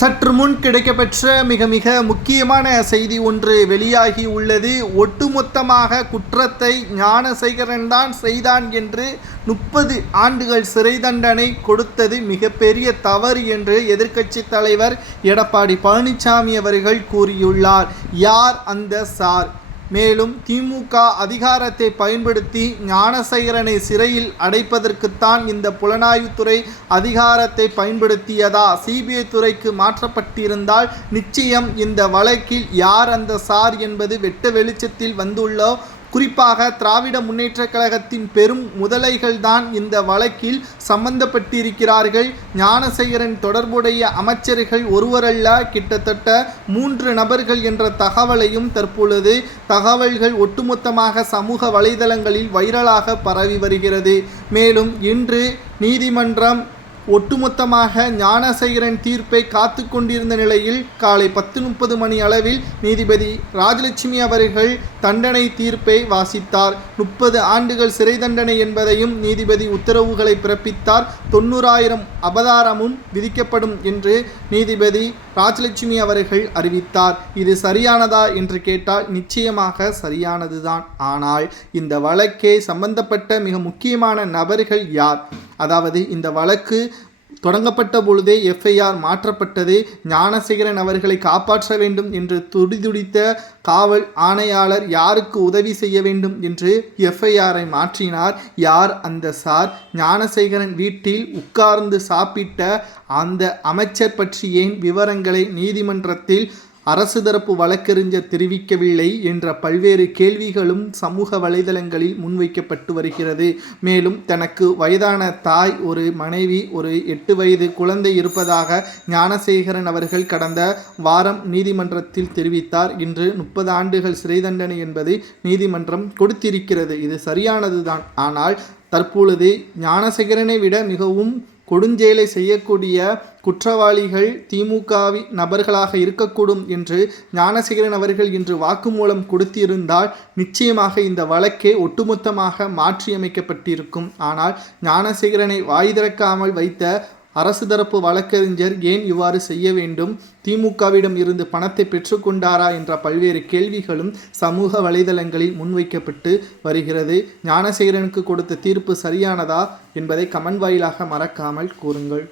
சற்று முன் கிடைக்கப்பெற்ற மிக மிக முக்கியமான செய்தி ஒன்று வெளியாகி உள்ளது. ஒட்டுமொத்தமாக குற்றத்தை ஞானசேகரன் தான் செய்தான் என்று 30 ஆண்டுகள் சிறை தண்டனை கொடுத்தது மிகப்பெரிய தவறு என்று எதிர்க்கட்சி தலைவர் எடப்பாடி பழனிசாமி அவர்கள் கூறியுள்ளார். யார் அந்த சார்? மேலும் திமுக அதிகாரத்தை பயன்படுத்தி ஞானசேகரனை சிறையில் அடைப்பதற்குத்தான் இந்த புலனாய்வுத்துறை அதிகாரத்தை பயன்படுத்தியதா? சிபிஐ துறைக்கு மாற்றப்பட்டிருந்தால் நிச்சயம் இந்த வழக்கில் யார் அந்த சார் என்பது வெட்ட வெளிச்சத்தில் வந்துள்ள குறிப்பாக திராவிட முன்னேற்ற கழகத்தின் பெரும் முதலைகள் தான் இந்த வழக்கில் சம்பந்தப்பட்டிருக்கிறார்கள். ஞானசேகரன் தொடர்புடைய அமைச்சர்கள் ஒருவரல்ல, கிட்டத்தட்ட 3 நபர்கள் என்ற தகவலையும் தற்பொழுது தகவல்கள் ஒட்டுமொத்தமாக சமூக வலைதளங்களில் வைரலாக பரவி வருகிறது. மேலும் இன்று நீதிமன்றம் ஒட்டுமொத்தமாக ஞானசேகரன் தீர்ப்பை காத்து கொண்டிருந்த நிலையில் காலை 10:30 மணி அளவில் நீதிபதி ராஜலட்சுமி அவர்கள் தண்டனை தீர்ப்பை வாசித்தார். 30 ஆண்டுகள் சிறை தண்டனை என்பதையும் நீதிபதி உத்தரவுகளை பிறப்பித்தார். 90,000 அபராதமும் விதிக்கப்படும் என்று நீதிபதி ராஜலட்சுமி அவர்கள் அறிவித்தார். இது சரியானதா என்று கேட்டால் நிச்சயமாக சரியானதுதான். ஆனால் இந்த வழக்கே சம்பந்தப்பட்ட மிக முக்கியமான நபர்கள் யார்? அதாவது இந்த வழக்கு தொடங்கப்பட்ட பொழுதே எஃப்ஐஆர் மாற்றப்பட்டது. ஞானசேகரன் அவர்களை காப்பாற்ற வேண்டும் என்று துடிதுடித்த காவல் ஆணையாளர் யாருக்கு உதவி செய்ய வேண்டும் என்று எஃப்ஐஆரை மாற்றினார். யார் அந்த சார்? ஞானசேகரன் வீட்டில் உட்கார்ந்து சாப்பிட்ட அந்த அமைச்சர் பற்றி ஏன் விவரங்களை நீதிமன்றத்தில் அரசு தரப்பு வழக்கறிஞர் தெரிவிக்கவில்லை என்ற பல்வேறு கேள்விகளும் சமூக வலைதளங்களில் முன்வைக்கப்பட்டு வருகிறது. மேலும் தனக்கு வயதான தாய், ஒரு மனைவி, ஒரு 8 வயது குழந்தை இருப்பதாக ஞானசேகரன் அவர்கள் கடந்த வாரம் நீதிமன்றத்தில் தெரிவித்தார். இன்று 30 ஆண்டுகள் சிறை தண்டனை என்பது நீதிமன்றம் கொடுத்திருக்கிறது. இது சரியானதுதான். ஆனால் தற்பொழுது ஞானசேகரனை விட மிகவும் கொடுஞ்செயலை செய்யக்கூடிய குற்றவாளிகள் திமுகவின் நபர்களாக இருக்கக்கூடும் என்று ஞானசேகரன் அவர்கள் இன்று வாக்குமூலம் கொடுத்திருந்தால் நிச்சயமாக இந்த வழக்கே ஒட்டுமொத்தமாக மாற்றியமைக்கப்பட்டிருக்கும். ஆனால் ஞானசேகரனை வாய் திறக்காமல் வைத்த அரசு தரப்பு வழக்கறிஞர் ஏன் இவ்வாறு செய்ய வேண்டும்? திமுகவிடம் இருந்து பணத்தை பெற்றுக்கொண்டாரா என்ற பல்வேறு கேள்விகளும் சமூக வலைதளங்களில் முன்வைக்கப்பட்டு வருகிறது. ஞானசேகரனுக்கு கொடுத்த தீர்ப்பு சரியானதா என்பதை கமெண்ட் வாயிலாக மறக்காமல் கூறுங்கள்.